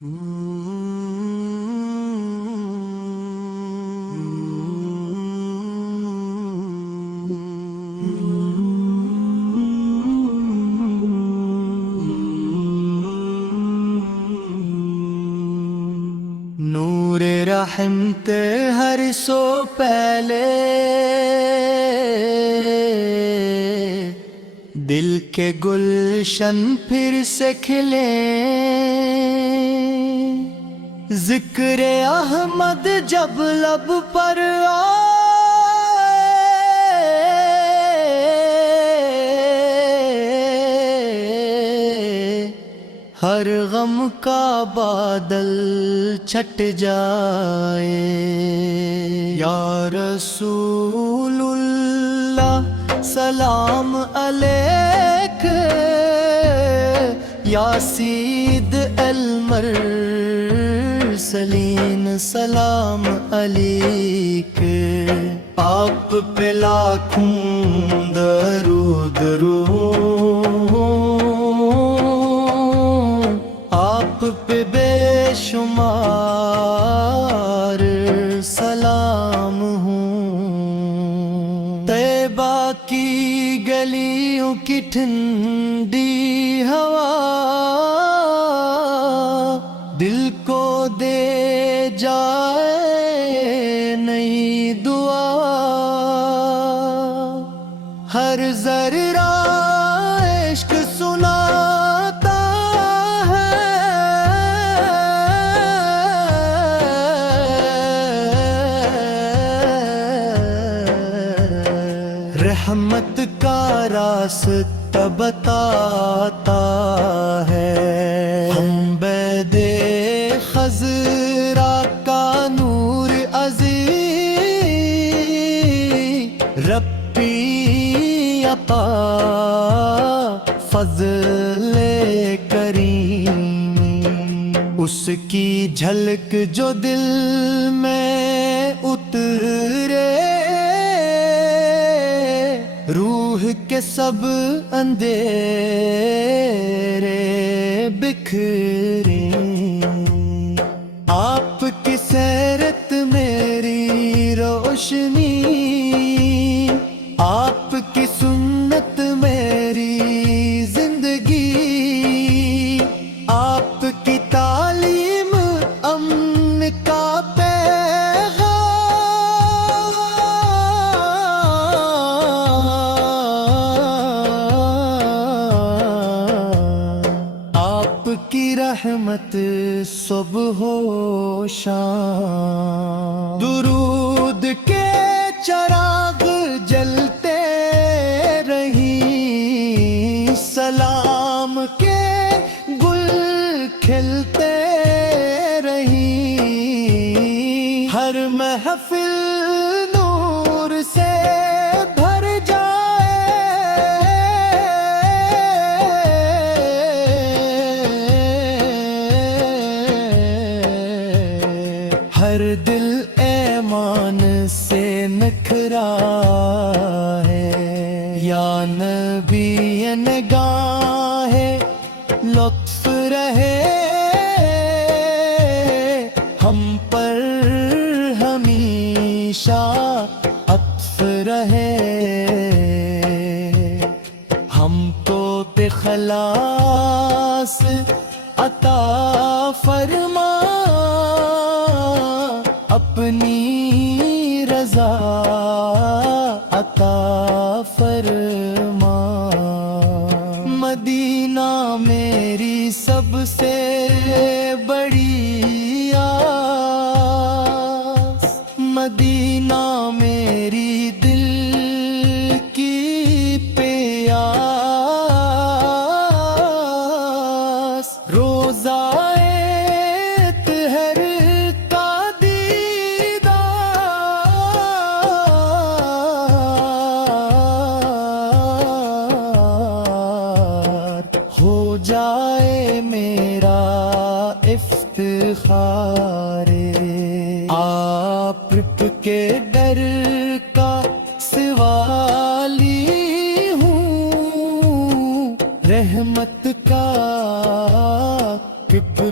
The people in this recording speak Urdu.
نور رحمت ہر سو پہلے دل کے گلشن پھر سے کھلے، ذکر احمد جب لب پر ہر غم کا بادل چھٹ جائے۔ یا رسول اللہ سلام علیک، یا سید المرسلین سلام علیک۔ آپ پہ لاکھوں درود آپ پہ بے شمار سلام ہوں۔ طیبہ کی گلیوں کی ٹھنڈی ہوا دل کو دے جائے نئی دعا، ہر ذرہ عشق سناتا ہے، رحمت کا راستہ بتاتا ہے۔ ہم بید خضرا کا نور عظیم، ربی عطا فضل کریم، اس کی جھلک جو دل میں اترے، روح کے سب اندھیرے بکھرے۔ آپ کی سیرت میری روشنی، آپ کی سنت میری زندگی، آپ کی تعلیم امن کا کی رحمت صبح و شام، درود کے چراغ جلتے رہیں، سلام کے گل کھلتے رہیں، ہر محفل نور سے بھر ہر دل ایمان سے نکھرا ہے۔ یا نبی نگاہ لطف رہے ہم پر ہمیشہ، عطف رہے ہم کو بخلاص عطا فرما، اپنی رضا عطا فرما۔ مدینہ میری سب سے بڑی آس، مدینہ میری دل کی پیاس، روزہ ہو جائے میرا افتخار، آپ کے در کا سوالی ہوں، رحمت کا کب